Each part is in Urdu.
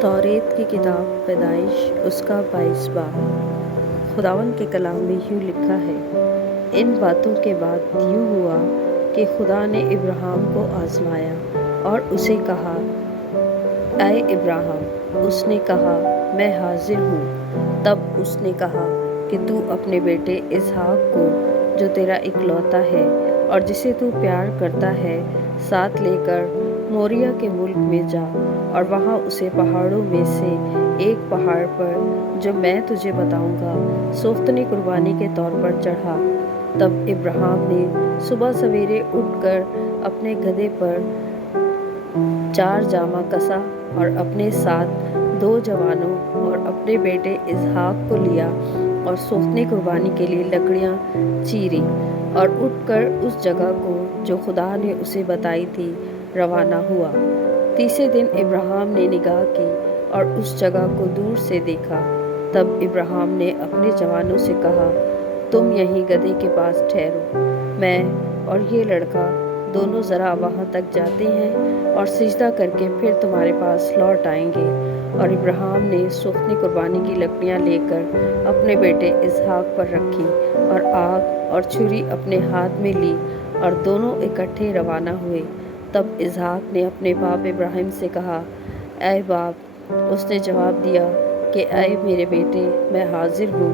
توریت کی کتاب پیدائش اس کا 22 باب۔ خداوند کے کلام میں یوں لکھا ہے، ان باتوں کے بعد یوں ہوا کہ خدا نے ابراہیم کو آزمایا اور اسے کہا، اے ابراہیم۔ اس نے کہا، میں حاضر ہوں۔ تب اس نے کہا کہ تو اپنے بیٹے اسحاق کو جو تیرا اکلوتا ہے اور جسے تو پیار کرتا ہے ساتھ لے کر موریہ کے ملک میں جا اور وہاں اسے پہاڑوں میں سے ایک پہاڑ پر جو میں تجھے بتاؤں گا سوختنی قربانی کے طور پر چڑھا۔ تب ابراہیم نے صبح سویرے اٹھ کر اپنے گدھے پر 4 جامہ کسا اور اپنے ساتھ 2 جوانوں اور اپنے بیٹے اسحاق کو لیا اور سوختنی قربانی کے لیے لکڑیاں چیری اور اٹھ کر اس جگہ کو جو خدا نے اسے بتائی تھی روانہ ہوا۔ تیسرے دن ابراہیم نے نگاہ کی اور اس جگہ کو دور سے دیکھا۔ تب ابراہیم نے اپنے جوانوں سے کہا، تم یہیں گدھے کے پاس ٹھہرو، میں اور یہ لڑکا دونوں ذرا وہاں تک جاتے ہیں اور سجدہ کر کے پھر تمہارے پاس لوٹ آئیں گے۔ اور ابراہیم نے سوختنی قربانی کی لکڑیاں لے کر اپنے بیٹے اسحاق پر رکھی اور آگ اور چھری اپنے ہاتھ میں لی اور دونوں اکٹھے روانہ ہوئے۔ تب اسحاق نے اپنے باپ ابراہیم سے کہا، اے باپ۔ اس نے جواب دیا کہ اے میرے بیٹے، میں حاضر ہوں۔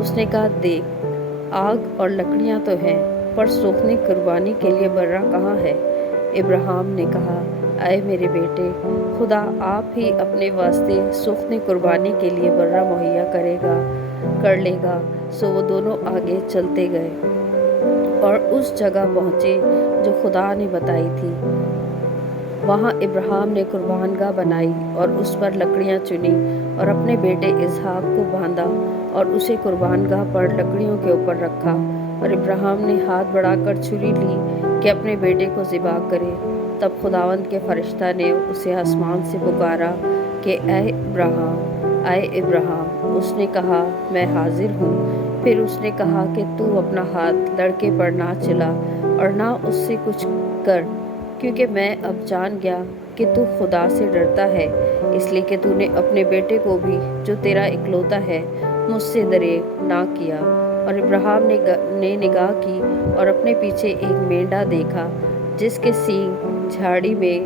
اس نے کہا، دیکھ، آگ اور لکڑیاں تو ہیں، پر سوختنی قربانی کے لیے برا کہاں ہے؟ ابراہیم نے کہا، اے میرے بیٹے، خدا آپ ہی اپنے واسطے سوختنی قربانی کے لیے برا مہیا کر لے گا۔ سو وہ دونوں آگے چلتے گئے اور اس جگہ پہنچے جو خدا نے بتائی تھی۔ وہاں ابراہیم نے قربان گاہ بنائی اور اس پر لکڑیاں چنی اور اپنے بیٹے اسحاق کو باندھا اور اسے قربان گاہ پر لکڑیوں کے اوپر رکھا۔ اور ابراہیم نے ہاتھ بڑھا کر چھری لی کہ اپنے بیٹے کو ذبح کرے۔ تب خداوند کے فرشتہ نے اسے آسمان سے پکارا کہ اے ابراہیم، اے ابراہیم۔ اس نے کہا، میں حاضر ہوں۔ پھر اس نے کہا کہ تو اپنا ہاتھ لڑکے پر نہ چلا اور نہ اس سے کچھ کر، کیونکہ میں اب جان گیا کہ تو خدا سے ڈرتا ہے، اس لیے کہ تو نے اپنے بیٹے کو بھی جو تیرا اکلوتا ہے مجھ سے دریغ نہ کیا۔ اور ابراہیم نے نگاہ کی اور اپنے پیچھے ایک مینڈھا دیکھا جس کے سینگ جھاڑی میں